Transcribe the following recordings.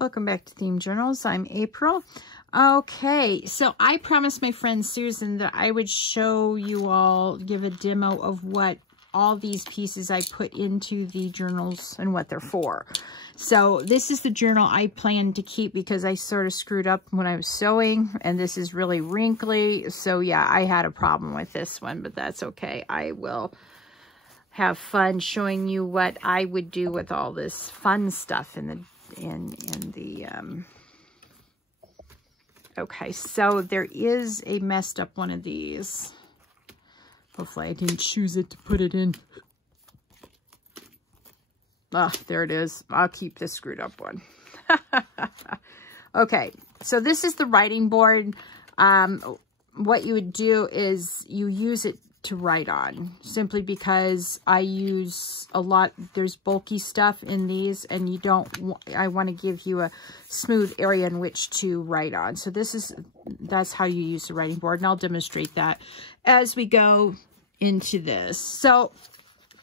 Welcome back to Themed Journals. I'm April. Okay, so I promised my friend Susan that I would show you all, give a demo of what all these pieces I put into the journals and what they're for. So this is the journal I plan to keep because I sort of screwed up when I was sewing, and this is really wrinkly. So yeah, I had a problem with this one, but that's okay. I will have fun showing you what I would do with all this fun stuff in the okay, so there is a messed up one of these. Hopefully I didn't choose it to put it in. Ah, there it is. I'll keep the screwed up one. Okay, so this is the writing board. What you would do is you use it to write on, simply because I use a lot. There's bulky stuff in these, and you don't, I want to give you a smooth area in which to write on. So that's how you use the writing board, and I'll demonstrate that as we go into this. So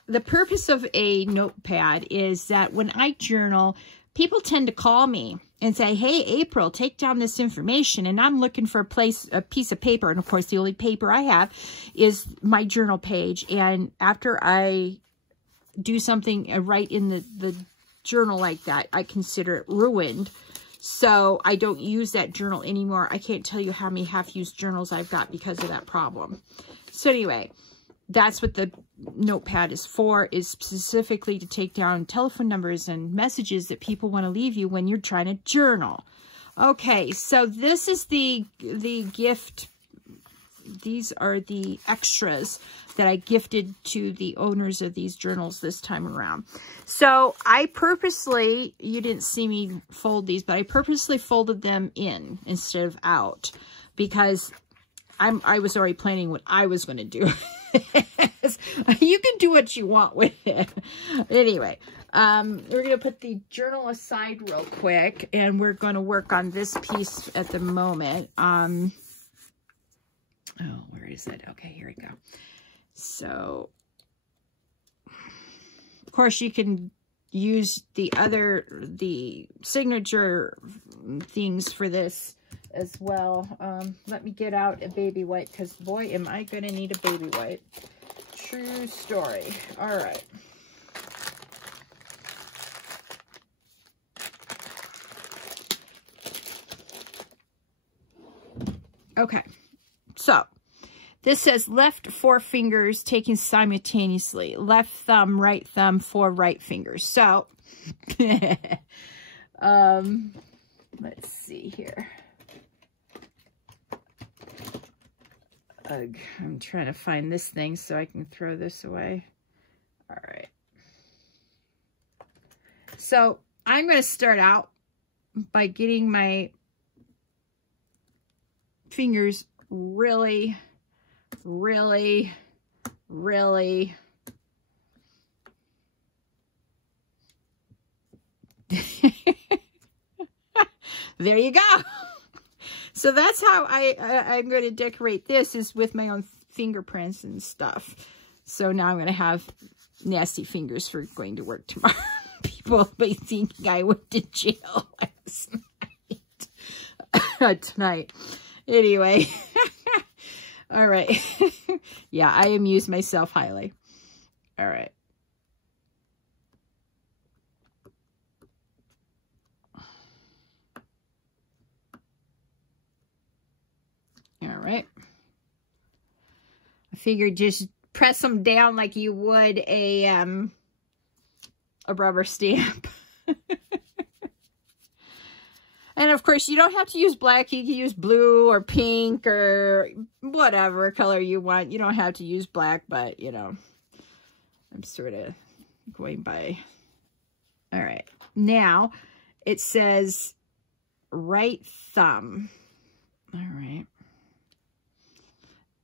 the purpose of a notepad is that when I journal, people tend to call me and say, hey, April, take down this information. And I'm looking for a piece of paper. And of course, the only paper I have is my journal page. And after I do something, write in the journal like that, I consider it ruined. So I don't use that journal anymore. I can't tell you how many half-used journals I've got because of that problem. So anyway, that's what the notepad is for, is specifically to take down telephone numbers and messages that people want to leave you when you're trying to journal. Okay, so this is the gift. These are the extras that I gifted to the owners of these journals this time around. So I purposely, you didn't see me fold these, but I purposely folded them in instead of out because I was already planning what I was going to do. You can do what you want with it. Anyway, we're going to put the journal aside real quick, and we're going to work on this piece at the moment. Oh, where is it? Okay, here we go. So, of course, you can use the signature things for this as well. Let me get out a baby wipe, because boy, am I going to need a baby wipe. True story. All right. Okay. So this says left four fingers taken simultaneously. Left thumb, right thumb, four right fingers. So let's see here. Ugh, I'm trying to find this thing so I can throw this away. All right. So I'm going to start out by getting my fingers really, really, really there you go. So that's how I'm going to decorate this, is with my own fingerprints and stuff. So now I'm going to have nasty fingers for going to work tomorrow. People will be thinking I went to jail last night. Tonight. Anyway. All right. Yeah, I amuse myself highly. All right. All right. I figured just press them down like you would a rubber stamp. And of course, you don't have to use black. You can use blue or pink or whatever color you want. You don't have to use black, but you know, I'm sort of going by. All right. Now it says right thumb. All right.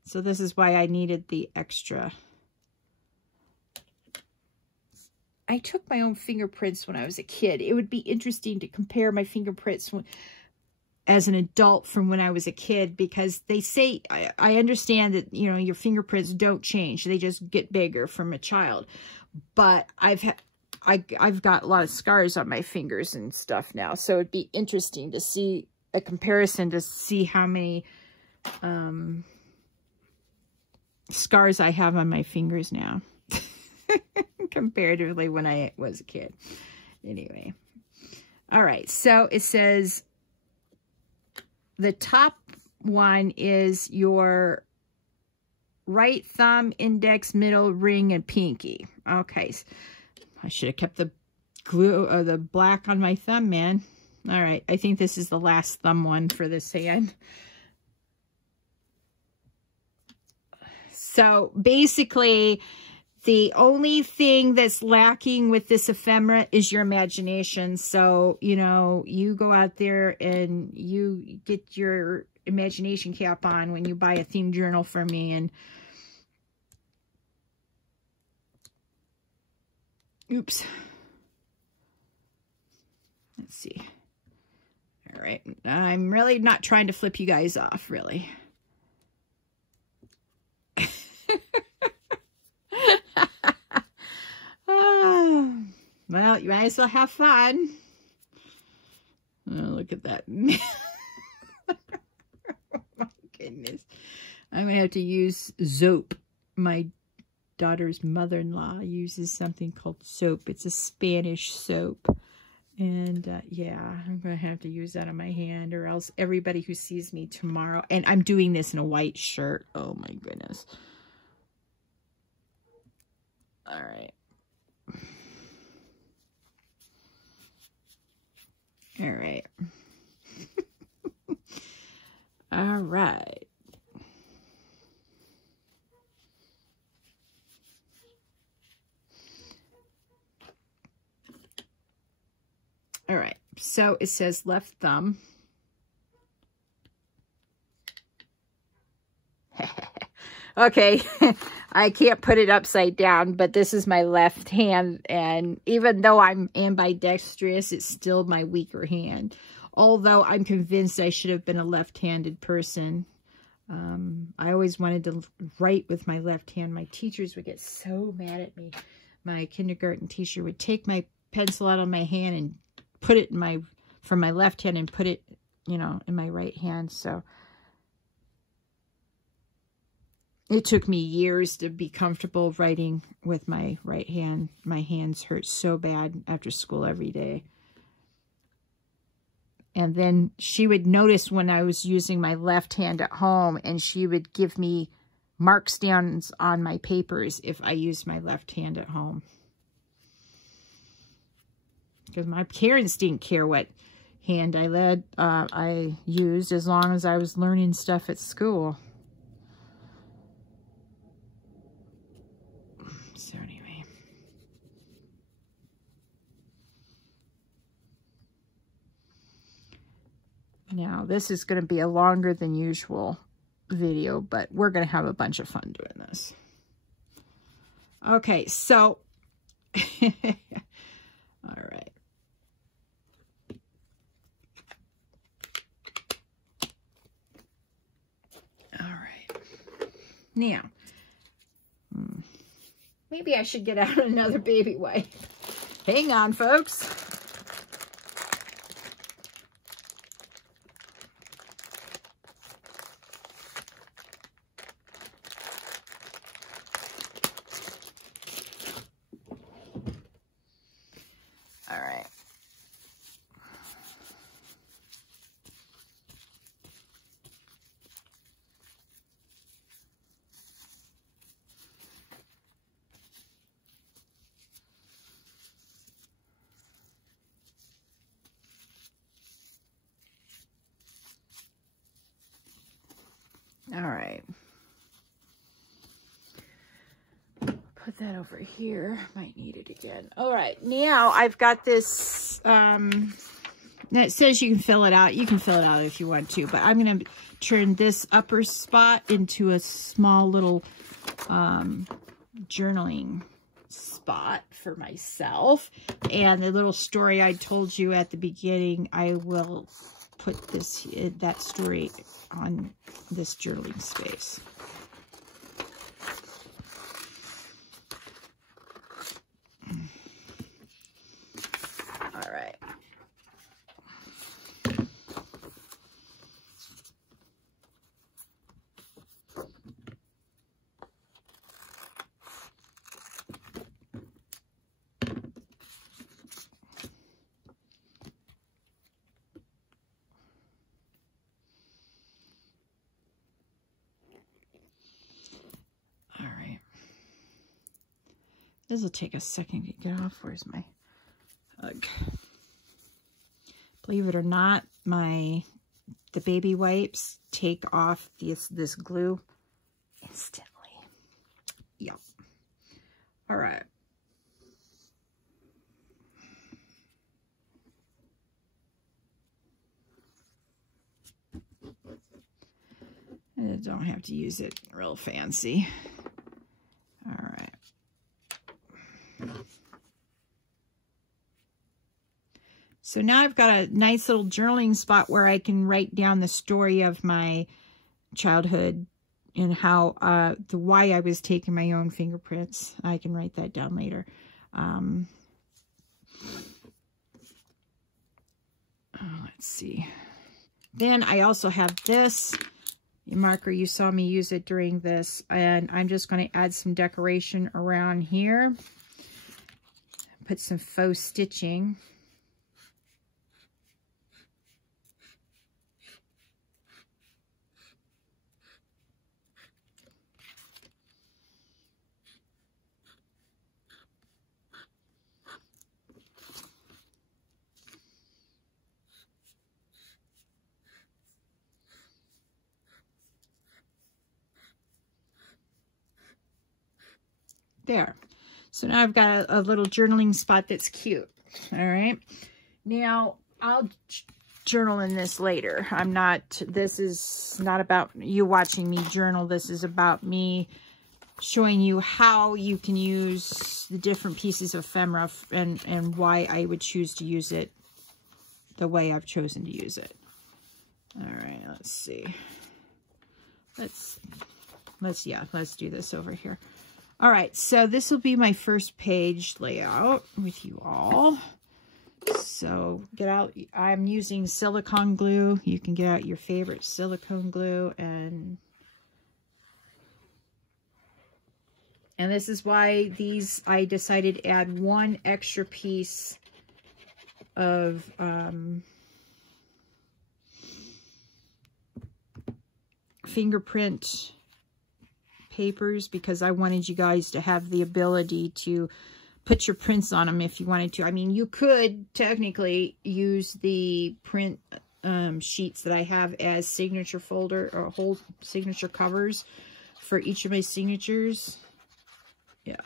So this is why I needed the extra. I took my own fingerprints when I was a kid. It would be interesting to compare my fingerprints as an adult from when I was a kid, because they say, I understand that, you know, your fingerprints don't change. They just get bigger from a child. But I've got a lot of scars on my fingers and stuff now. So it'd be interesting to see a comparison to see how many scars I have on my fingers now comparatively when I was a kid. Anyway. All right. So it says the top one is your right thumb, index, middle, ring, and pinky. Okay. I should have kept the glue or the black on my thumb, man. All right. I think this is the last thumb one for this hand. So basically, the only thing that's lacking with this ephemera is your imagination. So, you know, you go out there and you get your imagination cap on when you buy a themed journal from me. And oops. Let's see. All right. I'm really not trying to flip you guys off, really. Well, you might as well have fun. Oh, look at that. Oh, my goodness. I'm going to have to use soap. My daughter's mother-in-law uses something called soap. It's a Spanish soap. And, yeah, I'm going to have to use that on my hand, or else everybody who sees me tomorrow... And I'm doing this in a white shirt. Oh, my goodness. All right. All right. All right. All right. So it says left thumb. Okay. I can't put it upside down, but this is my left hand, and even though I'm ambidextrous, it's still my weaker hand. Although I'm convinced I should have been a left-handed person. I always wanted to write with my left hand. My teachers would get so mad at me. My kindergarten teacher would take my pencil out of my hand and put it in from my left hand and put it, you know, in my right hand. So it took me years to be comfortable writing with my right hand. My hands hurt so bad after school every day. And then she would notice when I was using my left hand at home, and she would give me marks down on my papers if I used my left hand at home. Because my parents didn't care what hand I used, as long as I was learning stuff at school. So anyway. Now, this is going to be a longer than usual video, but we're going to have a bunch of fun doing this. Okay, so, all right. All right. Now, maybe I should get out another baby wipe. Hang on, folks. All right. All right. Put that over here. Might need it again. All right. Now I've got this, it says you can fill it out. You can fill it out if you want to, but I'm going to turn this upper spot into a small little journaling spot for myself. And the little story I told you at the beginning, I will put that story on this journaling space. This will take a second to get off. Where's my hug? Believe it or not, the baby wipes take off this glue instantly. Yep. All right. I don't have to use it real fancy. All right. So now I've got a nice little journaling spot where I can write down the story of my childhood and how, why I was taking my own fingerprints. I can write that down later. Let's see. Then I also have this marker. You saw me use it during this, and I'm just going to add some decoration around here. Put some faux stitching. There. So now I've got a little journaling spot that's cute. All right. Now I'll journal in this later. This is not about you watching me journal. This is about me showing you how you can use the different pieces of ephemera and why I would choose to use it the way I've chosen to use it. All right. Let's see. Let's do this over here. All right, so this will be my first page layout with you all. So get out, I'm using silicone glue. You can get out your favorite silicone glue, and this is why I decided to add one extra piece of fingerprint papers, because I wanted you guys to have the ability to put your prints on them if you wanted to. I mean, you could technically use the print sheets that I have as signature folder or whole signature covers for each of my signatures. Yeah.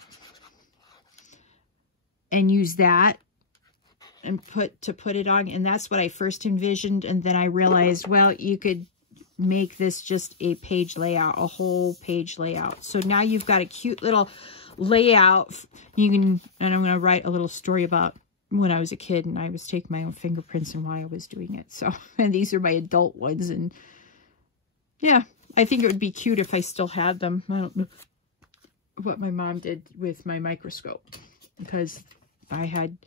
And use that and put it on. And that's what I first envisioned. And then I realized, well, you could make this just a page layout, a whole page layout. So now you've got a cute little layout. You can, and I'm going to write a little story about when I was a kid and I was taking my own fingerprints and why I was doing it. So, and these are my adult ones. And yeah, I think it would be cute if I still had them. I don't know what my mom did with my microscope, because I had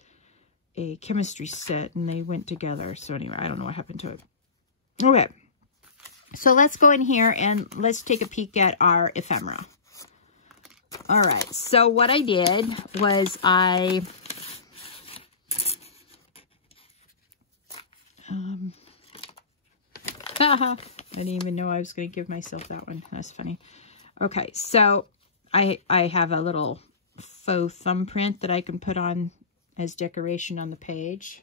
a chemistry set and they went together. So anyway, I don't know what happened to it. Okay. So let's go in here and let's take a peek at our ephemera. All right, so what I did was I didn't even know I was going to give myself that one. That's funny. Okay, so I have a little faux thumbprint that I can put on as decoration on the page.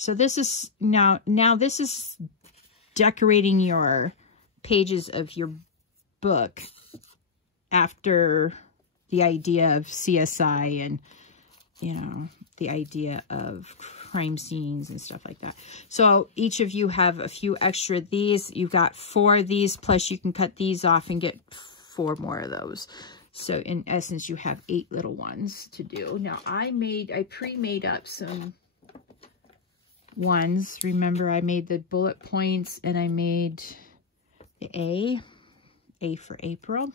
So this is now this is decorating your pages of your book after the idea of CSI and, you know, the idea of crime scenes and stuff like that. So each of you have a few extra of these. You've got 4 of these, plus you can cut these off and get 4 more of those. So in essence, you have 8 little ones to do. Now I pre-made up some ones. Remember, I made the bullet points and I made the A for April.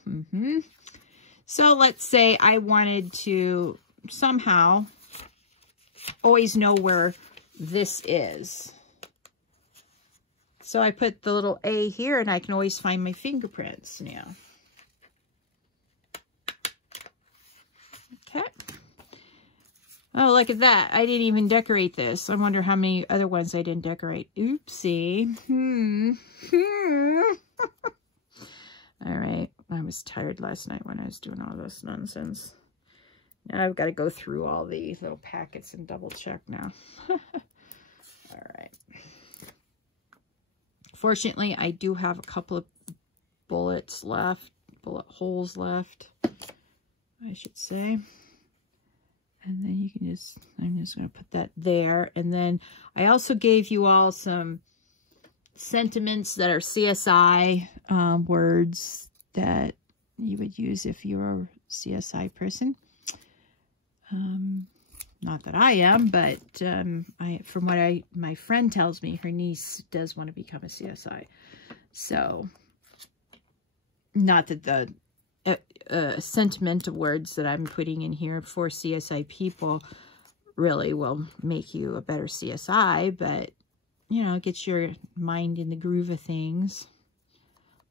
So let's say I wanted to somehow always know where this is. So I put the little A here and I can always find my fingerprints now. Okay. Oh, look at that. I didn't even decorate this. I wonder how many other ones I didn't decorate. Oopsie. was tired last night when I was doing all this nonsense. Now I've got to go through all the little packets and double check now. All right. Fortunately, I do have a couple of bullet holes left, I should say. And then you can just, I'm just going to put that there. And then I also gave you all some sentiments that are CSI words that you would use if you were a CSI person. Not that I am, but from what my friend tells me, her niece does want to become a CSI. So, not that the sentimental words that I'm putting in here for CSI people really will make you a better CSI, but, you know, it gets your mind in the groove of things.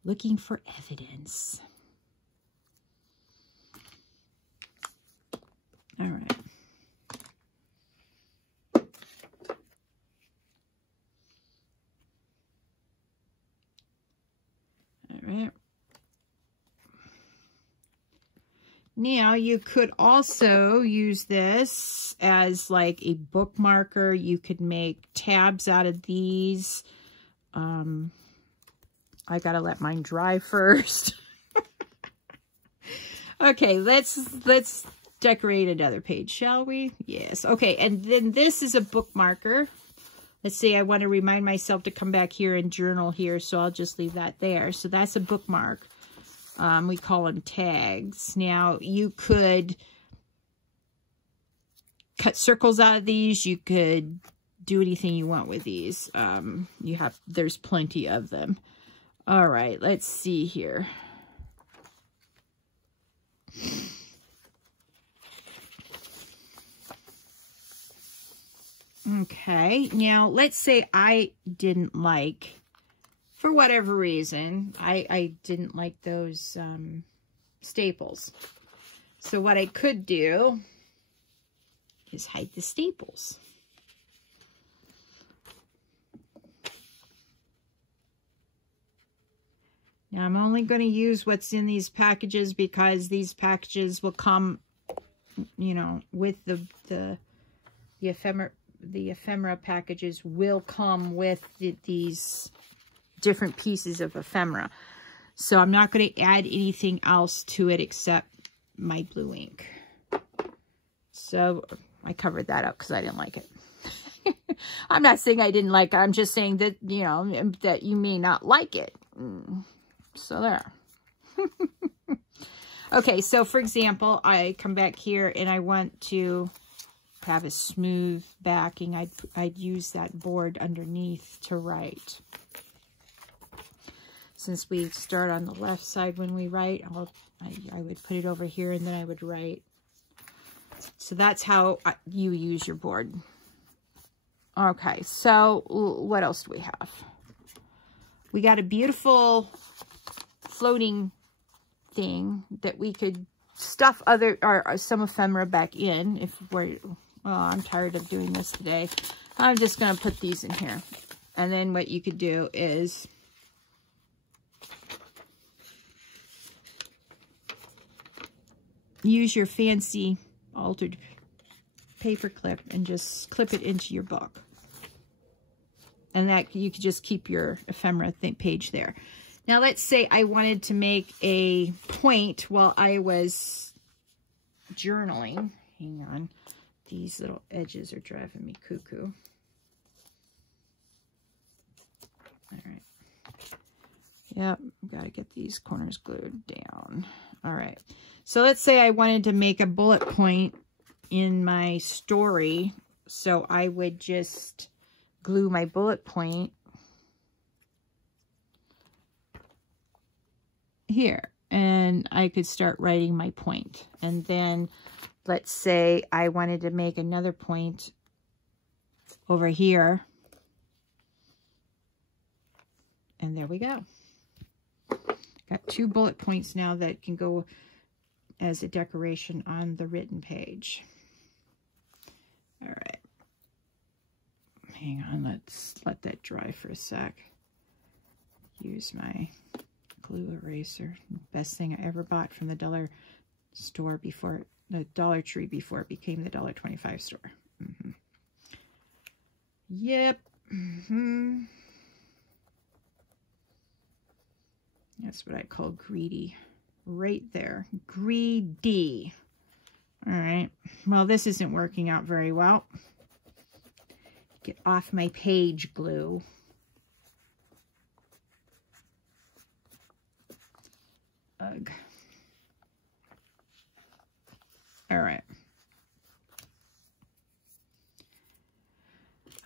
Looking for evidence. All right. All right. Now, you could also use this as like a bookmarker. You could make tabs out of these. I gotta let mine dry first. Okay, let's decorate another page, shall we? Yes. Okay, and then this is a bookmarker. Let's say I want to remind myself to come back here and journal here, so I'll just leave that there. So that's a bookmark. We call them tags. Now, you could cut circles out of these. You could do anything you want with these. There's plenty of them. All right, let's see here. Okay, now let's say I didn't like, for whatever reason, I didn't like those staples. So what I could do is hide the staples. Now I'm only going to use what's in these packages because these packages will come, you know, with the ephemera packages will come with these different pieces of ephemera. So I'm not going to add anything else to it except my blue ink. So I covered that up because I didn't like it. I'm not saying I didn't like it. I'm just saying that, you know, that you may not like it. So there. Okay, so for example, I come back here and I want to have a smooth backing. I'd use that board underneath to write. Since we start on the left side when we write, I would put it over here and then I would write. So that's how you use your board. Okay, so what else do we have? We got a beautiful floating thing that we could stuff some ephemera back in if we're, well, I'm tired of doing this today. I'm just going to put these in here. And then what you could do is use your fancy altered paper clip and just clip it into your book. And that you could just keep your ephemera page there. Now, let's say I wanted to make a point while I was journaling. Hang on. These little edges are driving me cuckoo. All right. Yep, got to get these corners glued down. All right. So let's say I wanted to make a bullet point in my story. So I would just glue my bullet point here, and I could start writing my point. And then let's say I wanted to make another point over here, and there we go. Got 2 bullet points now that can go as a decoration on the written page. All right, hang on, let's let that dry for a sec. Use my glue eraser. Best thing I ever bought from the dollar store before, the Dollar Tree before it became the $1.25 store. Yep. That's what I call greedy. Right there. Greedy. All right. Well, this isn't working out very well. Get off my page glue. Ugh. All right.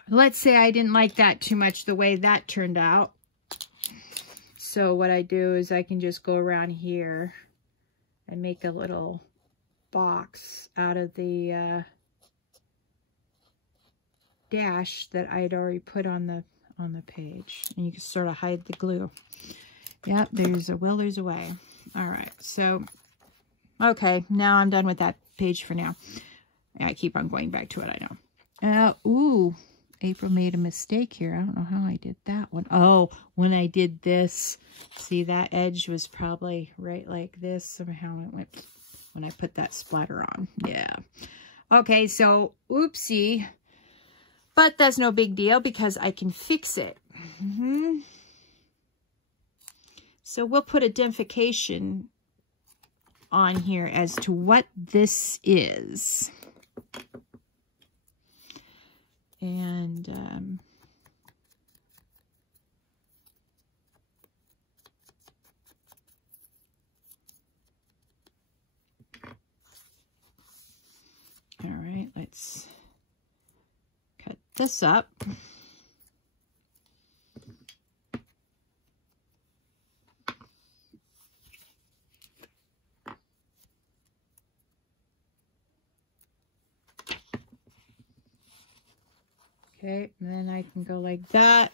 Let's say I didn't like that too much, the way that turned out. So what I do is I can just go around here and make a little box out of the dash that I'd already put on the page, and you can sort of hide the glue. Yep, there's a will, there's a way. All right, so okay, now I'm done with that page for now. I keep on going back to it, I know. Ooh, April made a mistake here. I don't know how I did that one. Oh, when I did this, see, that edge was probably right like this. Somehow it went when I put that splatter on. Yeah. Okay, so oopsie. But that's no big deal because I can fix it. So we'll put identification on here as to what this is. And all right, let's cut this up. Okay, and then I can go like that.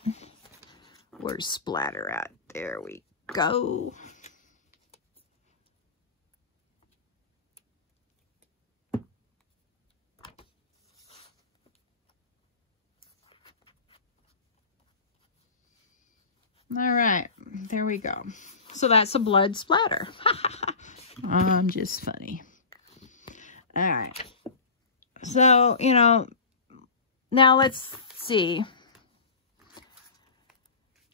Where's splatter at? There we go. All right, there we go. So that's a blood splatter. I'm just funny. All right. So, you know, now let's see.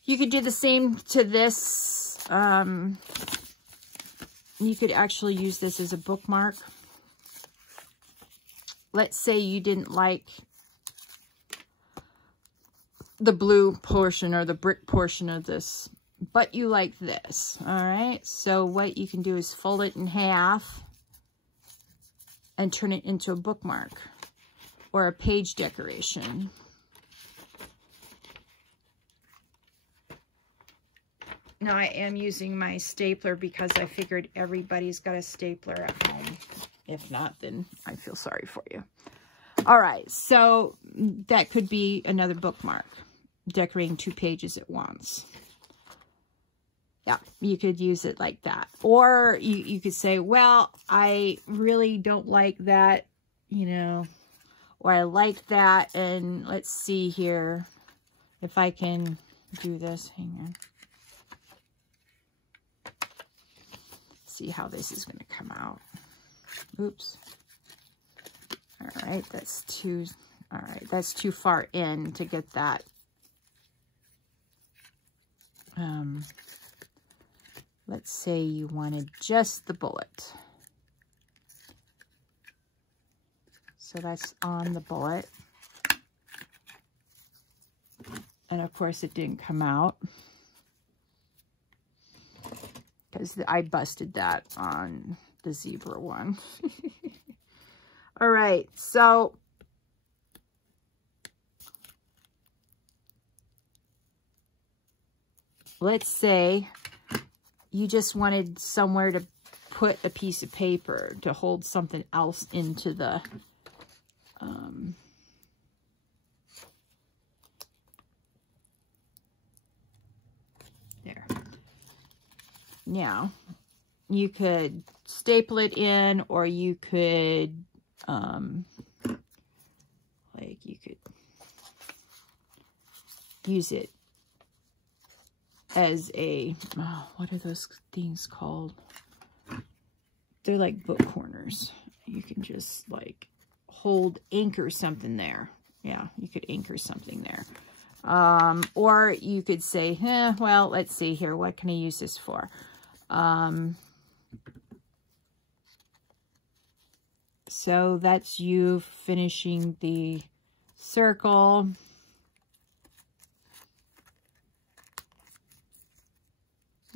You could do the same to this. You could actually use this as a bookmark. Let's say you didn't like the blue portion or the brick portion of this, but you like this. All right. So what you can do is fold it in half and turn it into a bookmark or a page decoration. Now I am using my stapler because I figured everybody's got a stapler at home. If not, then I feel sorry for you. All right, so that could be another bookmark, decorating 2 pages at once. Yeah, you could use it like that. Or you could say, well, I really don't like that, you know, or I like that. And let's see here if I can do this. Hang on. See how this is going to come out. Oops. All right, that's too, all right, that's too far in to get that. Let's say you wanted just the bullet. So that's on the bullet. And of course it didn't come out, because I busted that on the zebra one. All right, so let's say you just wanted somewhere to put a piece of paper to hold something else into the there. Now, you could staple it in, or you could, like, you could use it as a, oh, what are those things called? They're like book corners. You can just like anchor something there. Yeah, you could anchor something there. Or you could say, well, let's see here. What can I use this for? So that's you finishing the circle.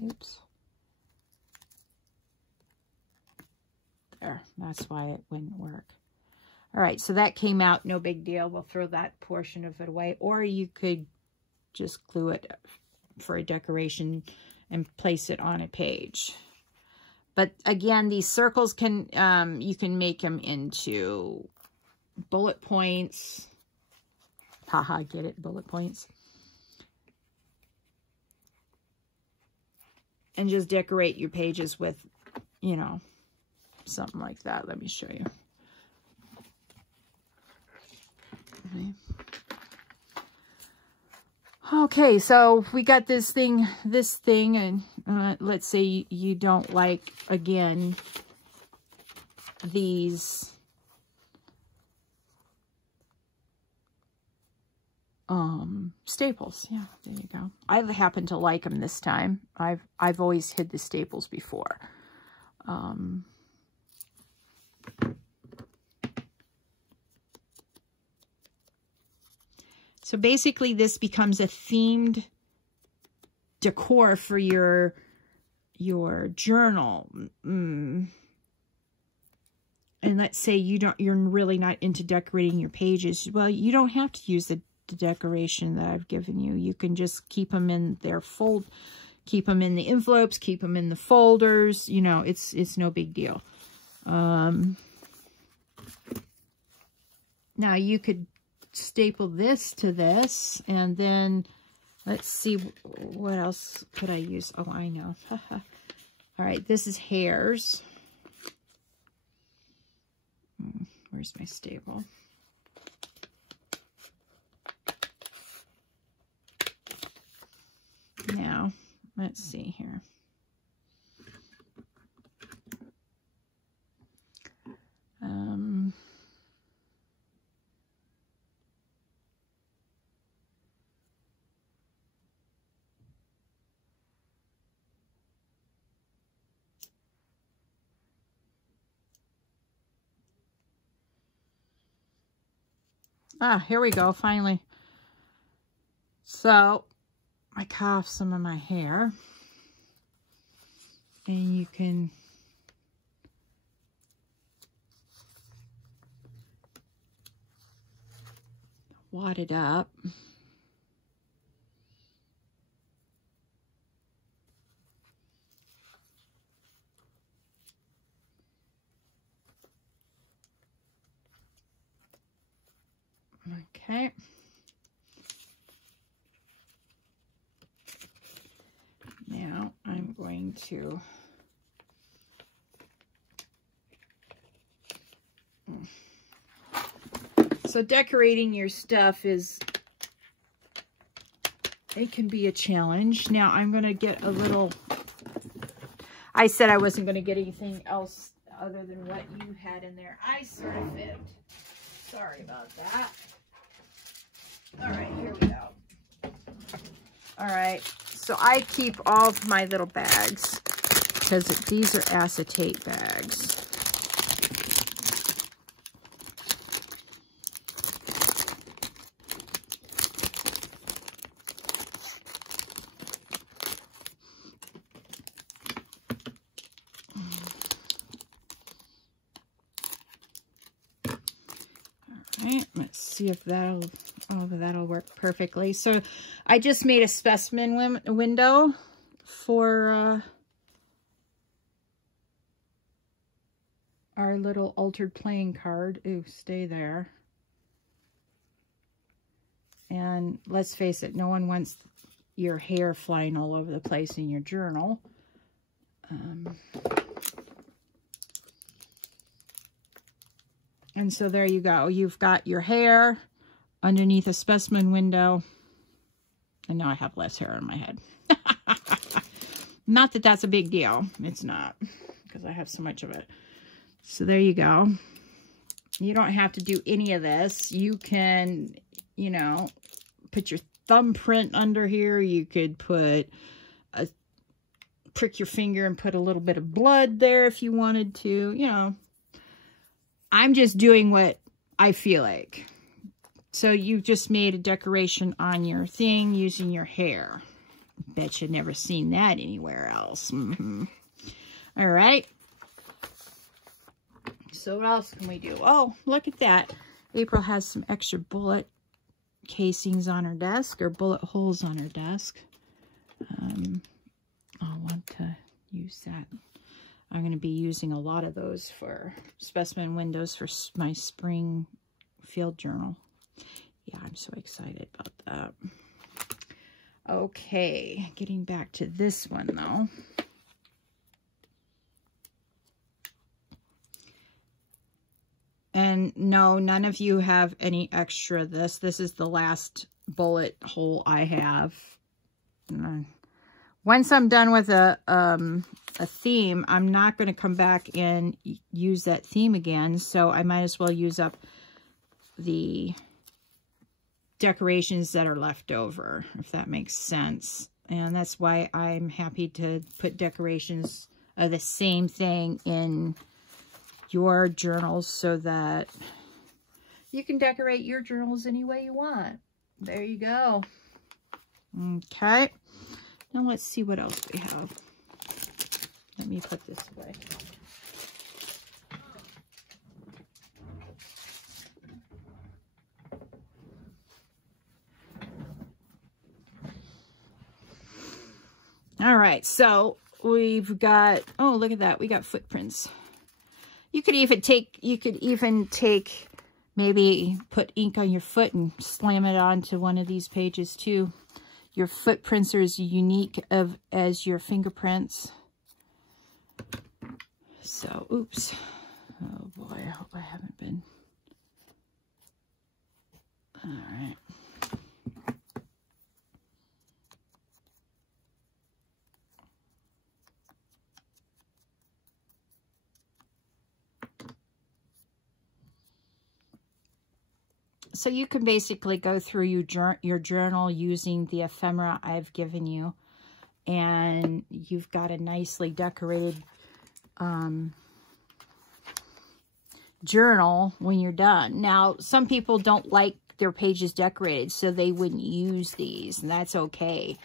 Oops. There, that's why it wouldn't work. All right, so that came out, no big deal. We'll throw that portion of it away. Or you could just glue it for a decoration and place it on a page. But again, these circles can, you can make them into bullet points. Haha, get it? Bullet points. And just decorate your pages with, you know, something like that. Let me show you. Okay, so we got this thing, and let's say you don't like, again, these staples. Yeah, there you go. I happen to like them this time. I've always hid the staples before. So basically this becomes a themed decor for your journal. And let's say you're really not into decorating your pages. Well, you don't have to use the decoration that I've given you. You can just keep them in their keep them in the envelopes, keep them in the folders. You know, it's no big deal. Now you could staple this to this, and then let's see, what else could I use? Oh, I know. All right, this is hairs. Where's my staple? Now, let's see here. Here we go, finally. So, I cut off some of my hair. And you can wad it up. Okay. Now I'm going to so decorating your stuff it can be a challenge. Now I'm going to get a little, I said I wasn't going to get anything else other than what you had in there. I sort of fibbed. Sorry about that. All right, here we go. All right, so I keep all of my little bags because these are acetate bags. All right, let's see if that'll work perfectly. So I just made a specimen window for our little altered playing card. Ooh, stay there. And let's face it, no one wants your hair flying all over the place in your journal. And so there you go. You've got your hair underneath a specimen window. And now I have less hair on my head. Not that that's a big deal. It's not, because I have so much of it. So there you go. You don't have to do any of this. You can, you know, put your thumbprint under here. You could put a, prick your finger and put a little bit of blood there if you wanted to. You know, I'm just doing what I feel like. So you just made a decoration on your thing using your hair. Bet you've never seen that anywhere else. All right. So what else can we do? Oh, look at that. April has some extra bullet casings on her desk, or bullet holes on her desk. I'll want to use that. I'm going to be using a lot of those for specimen windows for my spring field journal. Yeah, I'm so excited about that. Okay, getting back to this one though. And no, none of you have any extra of this. This is the last bullet hole I have. Once I'm done with a theme, I'm not going to come back and use that theme again. So I might as well use up the decorations that are left over, if that makes sense. And that's why I'm happy to put decorations of the same thing in your journals, so that you can decorate your journals any way you want. There you go. Okay. Now let's see what else we have. Let me put this away. All right, so we've got, oh, look at that. We got footprints. You could even take, maybe put ink on your foot and slam it onto one of these pages too. Your footprints are as unique as your fingerprints. So, oops. Oh boy, I hope I haven't been. All right. So you can basically go through your journal using the ephemera I've given you, and you've got a nicely decorated journal when you're done. Now, some people don't like their pages decorated, so they wouldn't use these, and that's okay.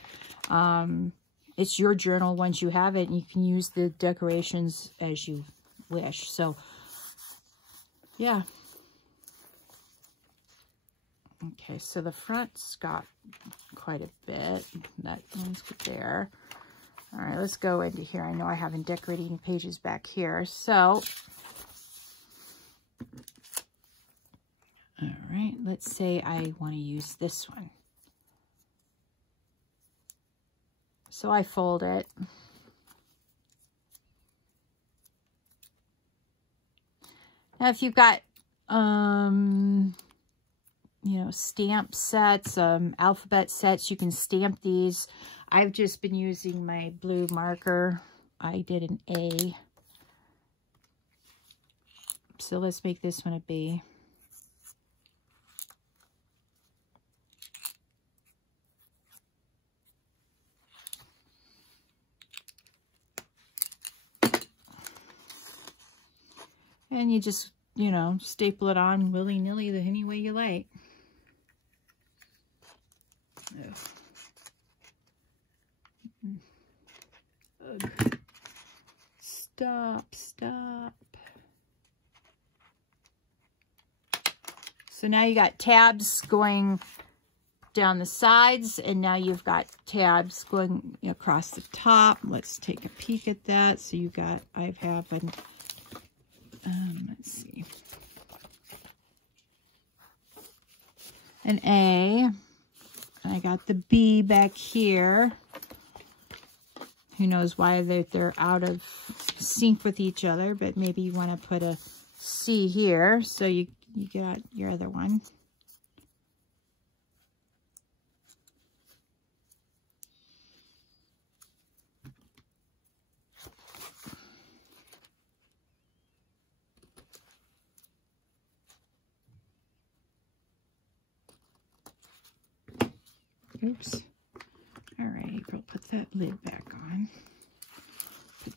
It's your journal once you have it, and you can use the decorations as you wish. So, yeah. Okay, so the front's got quite a bit. That one's good there. All right, let's go into here. I know I haven't decorated any pages back here. So, all right, let's say I want to use this one. So I fold it. Now, if you've got, you know, stamp sets, alphabet sets, you can stamp these. I've just been using my blue marker. I did an A. So let's make this one a B. And you just, you know, staple it on willy-nilly any way you like. Ugh. Stop. So now you got tabs going down the sides, and now you've got tabs going across the top. Let's take a peek at that. So you got, I have an, let's see, an A. I got the B back here. Who knows why they're out of sync with each other, but maybe you want to put a C here, so you got your other one. Oops. All right, April, put that lid back on. Put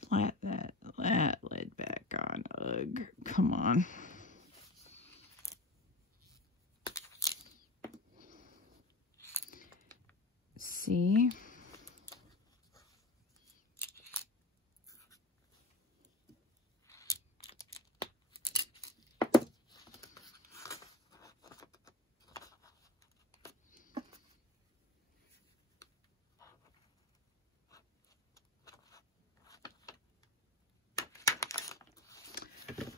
that lid back on. Ugh, come on. See?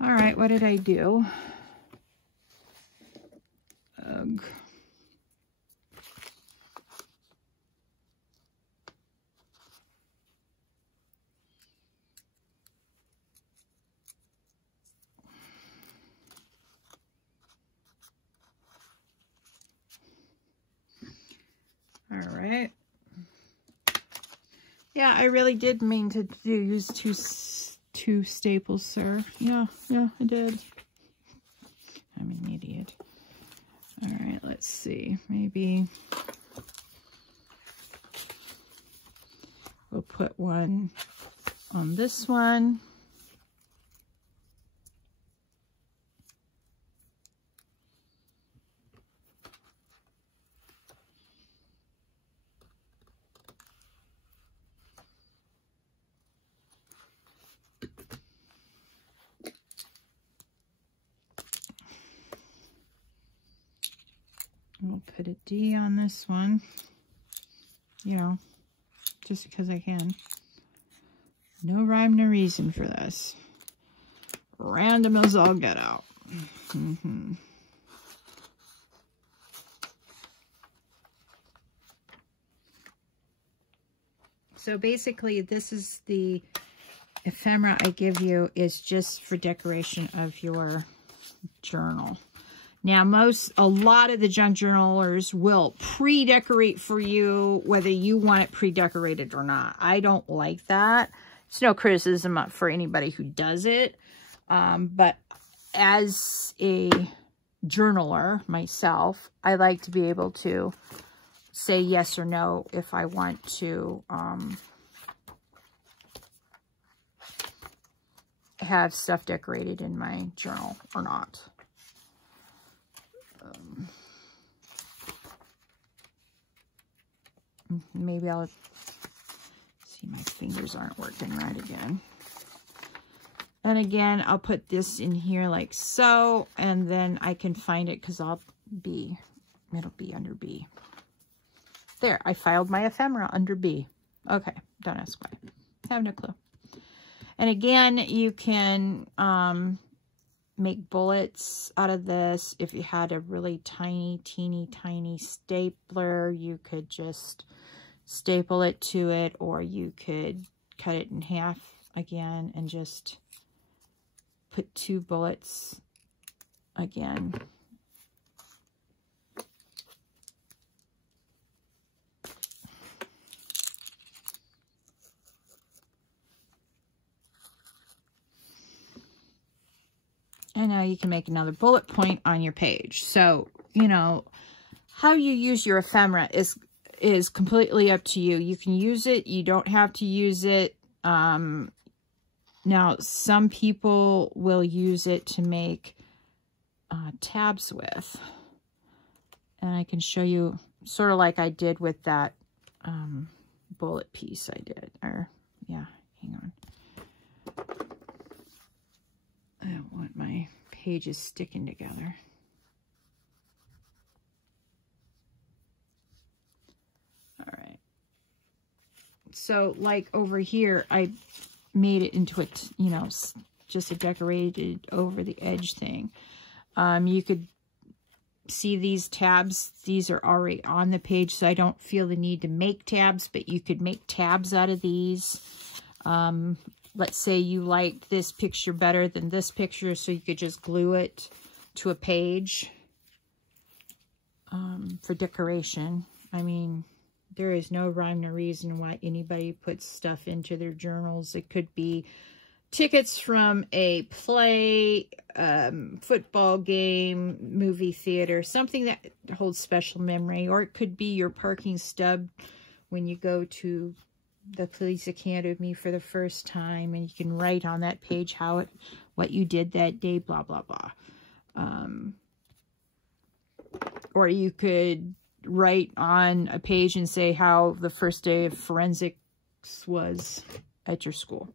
All right, what did I do? Ugh. All right. Yeah, I really did mean to use two staples, sir. Yeah, I did. I'm an idiot. All right, let's see. Maybe we'll put one on this one. We'll put a D on this one, you know, just because I can. No rhyme, no reason for this. Random as all get out. So basically, this is the ephemera I give you is just for decoration of your journal. Now, a lot of the junk journalers will pre-decorate for you, whether you want it pre-decorated or not. I don't like that. It's no criticism for anybody who does it. But as a journaler myself, I like to be able to say yes or no if I want to have stuff decorated in my journal or not. Maybe I'll see, my fingers aren't working right again. And again, I'll put this in here like so, and then I can find it because it'll be under B. There, I filed my ephemera under B. Okay, don't ask why. I have no clue. And again, you can make bullets out of this. If you had a really teeny tiny stapler, you could just staple it to it, or you could cut it in half again and just put 2 bullets again. And now you can make another bullet point on your page. So, you know, how you use your ephemera is completely up to you. You can use it. You don't have to use it. Now, some people will use it to make tabs with. And I can show you sort of like I did with that bullet piece I did. Or, yeah, hang on. I don't want my pages sticking together. All right. So, like over here, I made it into a, you know, just a decorated over the edge thing. You could see these tabs. These are already on the page, so I don't feel the need to make tabs, but you could make tabs out of these. Let's say you like this picture better than this picture, so you could just glue it to a page for decoration. I mean, there is no rhyme or reason why anybody puts stuff into their journals. It could be tickets from a play, football game, movie theater, something that holds special memory, or it could be your parking stub when you go to the police academy for the first time, and you can write on that page what you did that day, blah, blah, blah. Or you could write on a page and say how the first day of forensics was at your school.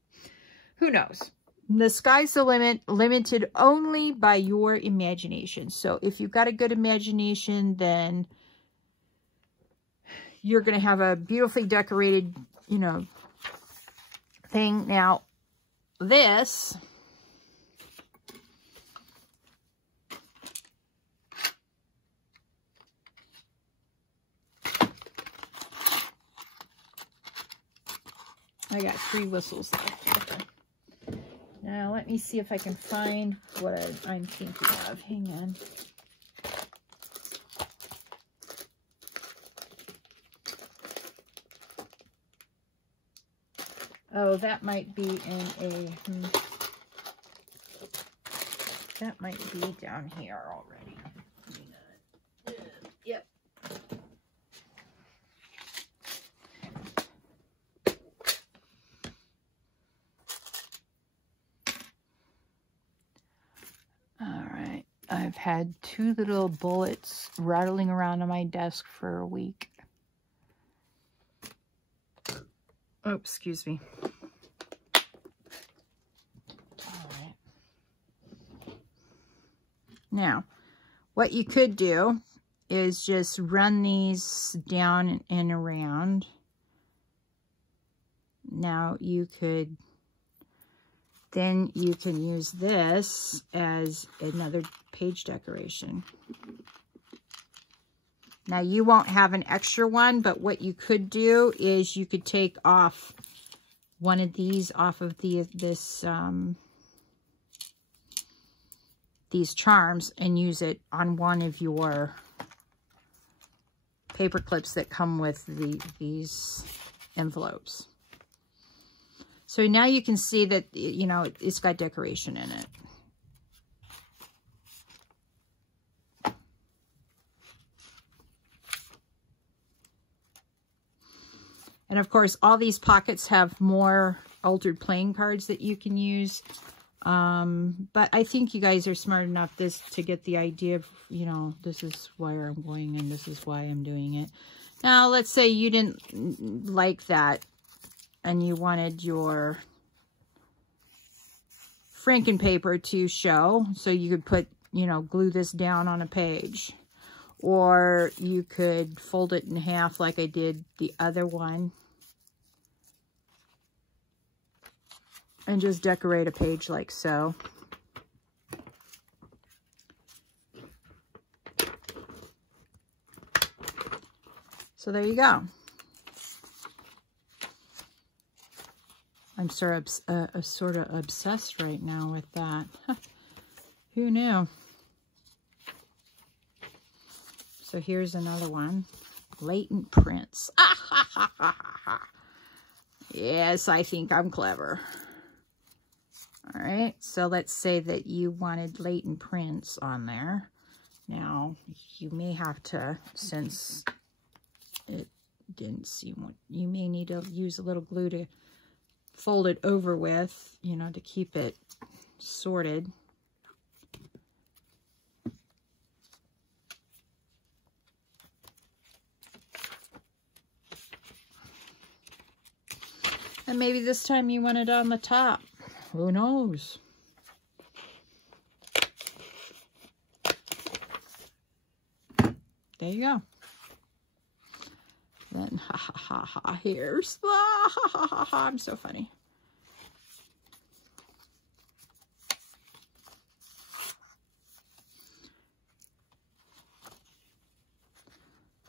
Who knows? The sky's the limit, limited only by your imagination. So if you've got a good imagination, then you're going to have a beautifully decorated, you know, thing. Now, this... I got 3 whistles left. Okay. Now, let me see if I can find what I'm thinking of. Hang on. Oh, that might be in a... that might be down here already. Yep. I've had 2 little bullets rattling around on my desk for a week. Oh, excuse me. All right. Now, what you could do is just run these down and around. Now, then you can use this as another page decoration. Now, you won't have an extra one, but what you could do is you could take off one of these off of these charms and use it on one of your paper clips that come with these envelopes. So now you can see that, you know, it's got decoration in it. And of course, all these pockets have more altered playing cards that you can use. But I think you guys are smart enough to get the idea of, you know, this is where I'm going and this is why I'm doing it. Now, let's say you didn't like that and you wanted your Franken paper to show, so you could put, you know, glue this down on a page. Or you could fold it in half like I did the other one and just decorate a page like so. So there you go. I'm sort of obsessed right now with that. Who knew? So here's another one. Latent prints. Yes, I think I'm clever. All right, so let's say that you wanted latent prints on there. Now, you may have to, since it didn't seem what, you may need to use a little glue to fold it over with, you know, to keep it sorted. And maybe this time you want it on the top. Who knows? There you go. Then, ha ha ha ha, here's, ha ha ha ha ha, I'm so funny.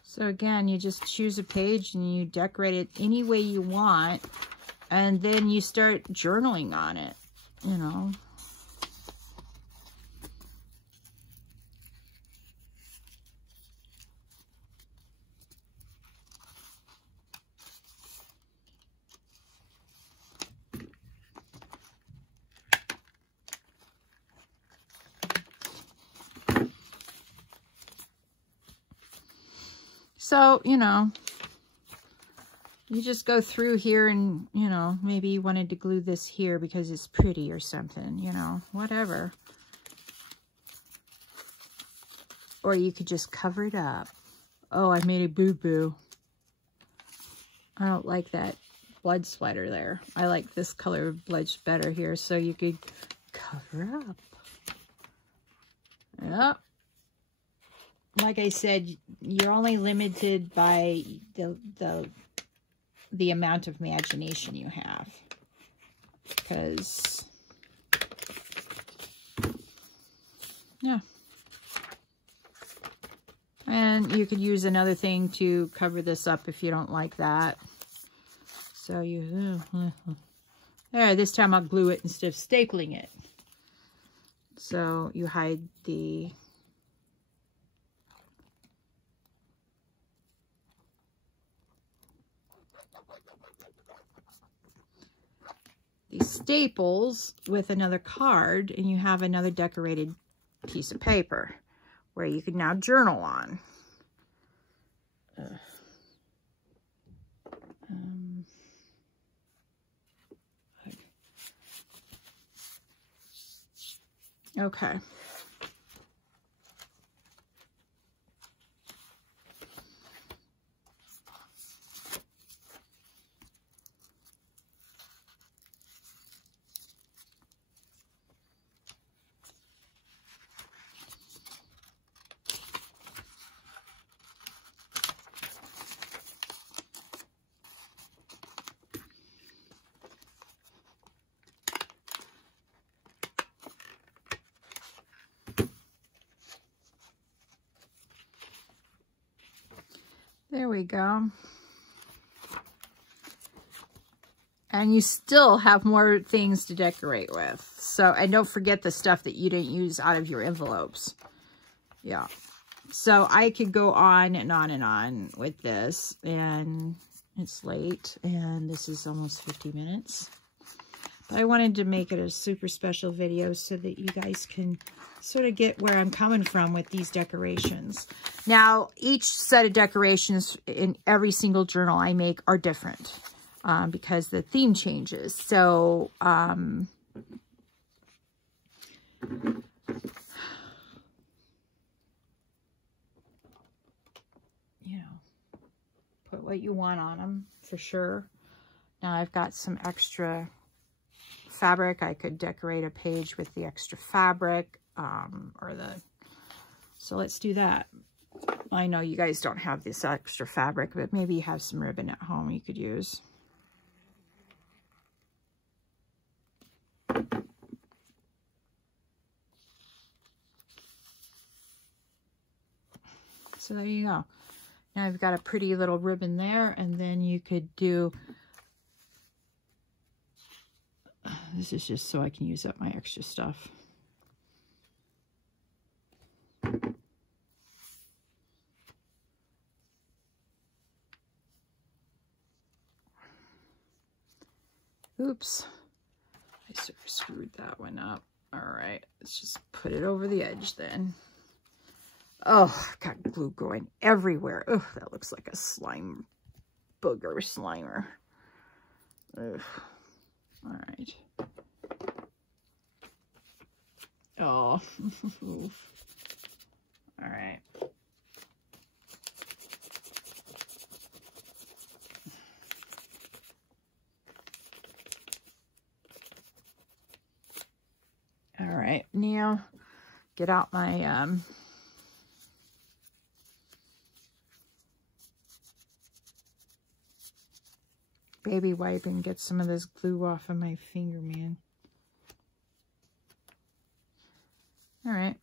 So again, you just choose a page and you decorate it any way you want, and then you start journaling on it, you know. So, you know, you just go through here and, you know, maybe you wanted to glue this here because it's pretty or something, you know, whatever. Or you could just cover it up. Oh, I made a boo-boo. I don't like that blood splatter there. I like this color of blood better here, so you could cover up. Yep. Like I said, you're only limited by the amount of imagination you have. Because, yeah. And you could use another thing to cover this up if you don't like that. So you, there, this time I'll glue it instead of stapling it. So you hide the staples with another card, and you have another decorated piece of paper where you can now journal on. Okay. There we go. And you still have more things to decorate with. So, and don't forget the stuff that you didn't use out of your envelopes. Yeah. So I could go on and on and on with this, and it's late, and this is almost 50 minutes. But I wanted to make it a super special video so that you guys can sort of get where I'm coming from with these decorations. Now, each set of decorations in every single journal I make are different because the theme changes. So, you know, put what you want on them for sure. Now I've got some extra fabric. I could decorate a page with the extra fabric, so let's do that. I know you guys don't have this extra fabric, but maybe you have some ribbon at home you could use. So there you go. Now I've got a pretty little ribbon there, and then you could do, this is just so I can use up my extra stuff. Oops, I sort of screwed that one up. All right, let's just put it over the edge then. Oh, I've got glue going everywhere. Oh, that looks like a slime booger slimer. Ugh. All right. Oh. All right. All right, now get out my baby wipe and get some of this glue off of my finger, man. All right,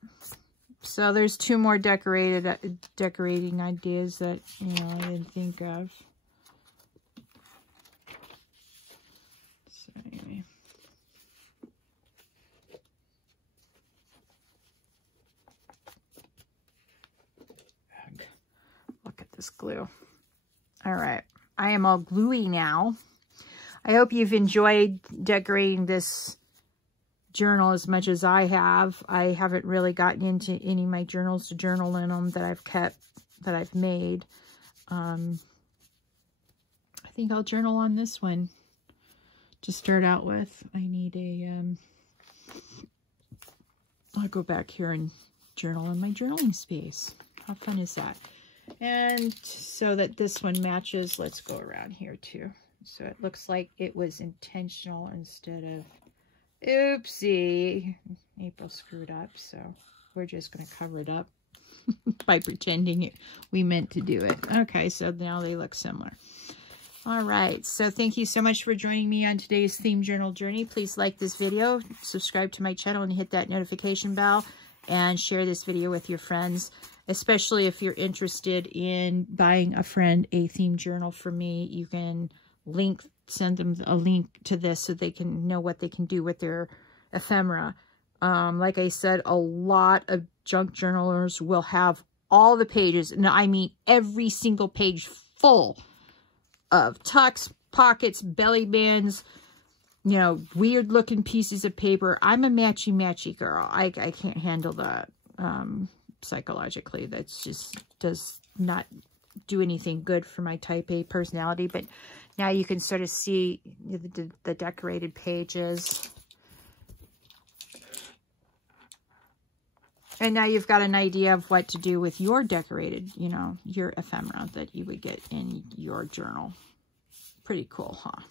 so there's two more decorating ideas that, you know, I didn't think of. So anyway. Look at this glue. All right, I am all gluey now. I hope you've enjoyed decorating this journal as much as I have. I haven't really gotten into any of my journals to journal in them that I've kept, that I've made. I think I'll journal on this one to start out with. I need a, I'll go back here and journal in my journaling space. How fun is that? And so that this one matches, let's go around here too. So it looks like it was intentional instead of, oopsie, April screwed up. So we're just going to cover it up by pretending we meant to do it. Okay, so now they look similar. All right, so thank you so much for joining me on today's theme journal journey. Please like this video, subscribe to my channel, and hit that notification bell, and share this video with your friends, especially if you're interested in buying a friend a theme journal from me. You can send them a link to this so they can know what they can do with their ephemera. Like I said, a lot of junk journalers will have all the pages, and I mean every single page full of tucks, pockets, belly bands, you know, weird looking pieces of paper. I'm a matchy girl. I can't handle that psychologically. That's just does not do anything good for my type A personality. But now you can sort of see the decorated pages. And now you've got an idea of what to do with your decorated, you know, your ephemera that you would get in your journal. Pretty cool, huh?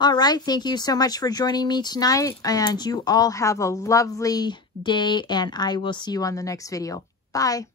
All right. Thank you so much for joining me tonight. And you all have a lovely day. And I will see you on the next video. Bye.